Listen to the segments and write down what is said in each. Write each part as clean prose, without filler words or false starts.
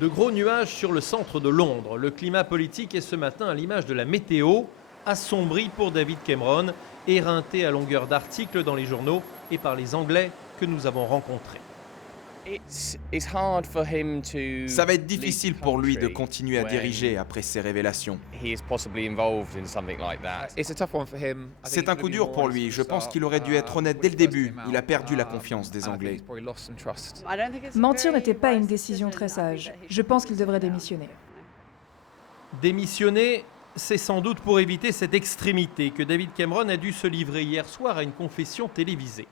De gros nuages sur le centre de Londres. Le climat politique est ce matin, à l'image de la météo, assombri pour David Cameron, éreinté à longueur d'articles dans les journaux et par les Anglais que nous avons rencontrés. Ça va être difficile pour lui de continuer à diriger après ces révélations. C'est un coup dur pour lui. Je pense qu'il aurait dû être honnête dès le début. Il a perdu la confiance des Anglais. Mentir n'était pas une décision très sage. Je pense qu'il devrait démissionner. Démissionner, c'est sans doute pour éviter cette extrémité que David Cameron a dû se livrer hier soir à une confession télévisée.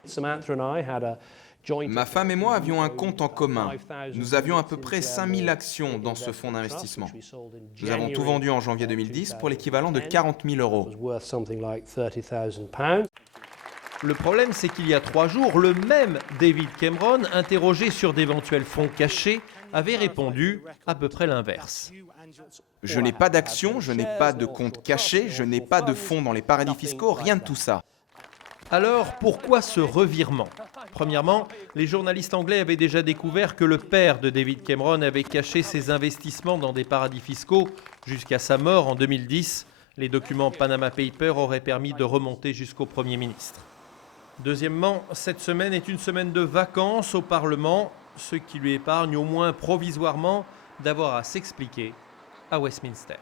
Ma femme et moi avions un compte en commun. Nous avions à peu près 5000 actions dans ce fonds d'investissement. Nous avons tout vendu en janvier 2010 pour l'équivalent de 40 000 euros. Le problème, c'est qu'il y a 3 jours, le même David Cameron, interrogé sur d'éventuels fonds cachés, avait répondu à peu près l'inverse. Je n'ai pas d'actions, je n'ai pas de compte caché, je n'ai pas de fonds dans les paradis fiscaux, rien de tout ça. Alors, pourquoi ce revirement ? Premièrement, les journalistes anglais avaient déjà découvert que le père de David Cameron avait caché ses investissements dans des paradis fiscaux jusqu'à sa mort en 2010. Les documents Panama Papers auraient permis de remonter jusqu'au Premier ministre. Deuxièmement, cette semaine est une semaine de vacances au Parlement, ce qui lui épargne au moins provisoirement d'avoir à s'expliquer à Westminster.